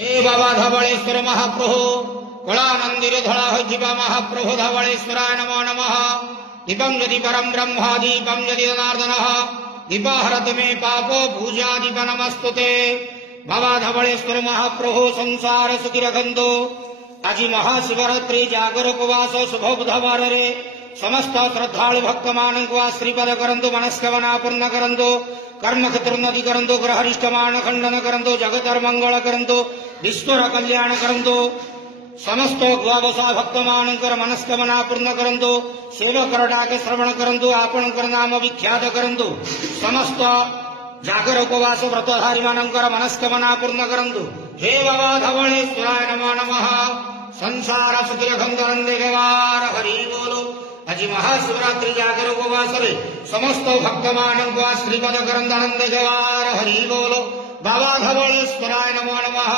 हे बाबा धवळेश्वर महाप्रभु कलानंदिर धड़ा होजिबा महाप्रभु धवळेश्वराय नमो नमः। दीपं यदि परम ब्रह्म दीपं यदि जनार्दनः दीपहरत मे पापो पूजा दीप नमस्तुते। बाबा धवळेश्वर महाप्रभु संसार सुखी रखंतो। आज महाशिवरात्रि जागर उपवास शुभ बुधवार रे समस्त श्रद्धालु भक्त मानक श्रीपद करंतु मनस्कवना पूर्ण करंतु कर्म क्षेत्रोन्नति करंतु ग्रहरिष्टमान खंडन करंतु जगतर मंगल करंतु विश्वर कल्याण करंतु समस्त द्वादशा भक्त मानकर मनस्कवना पूर्ण करंतु सेवकर डाक श्रवण करंतु आपणकर नाम विख्यात करंतु समस्त जागर उपवास व्रतधारी मानकर मनस्कवना पूर्ण करंतु। हे बाबा धवळेश्वराय नमो नमः। संसार सुखी रखंदरंदे व्यवहार हरि बोलो। आज महाशिवरात्रि जागर उपवास रे समस्त भक्त मानक श्रीपद करंदरंदे व्यवहार हरि बोलो। बाबा धवळेश्वराय नमो नमः।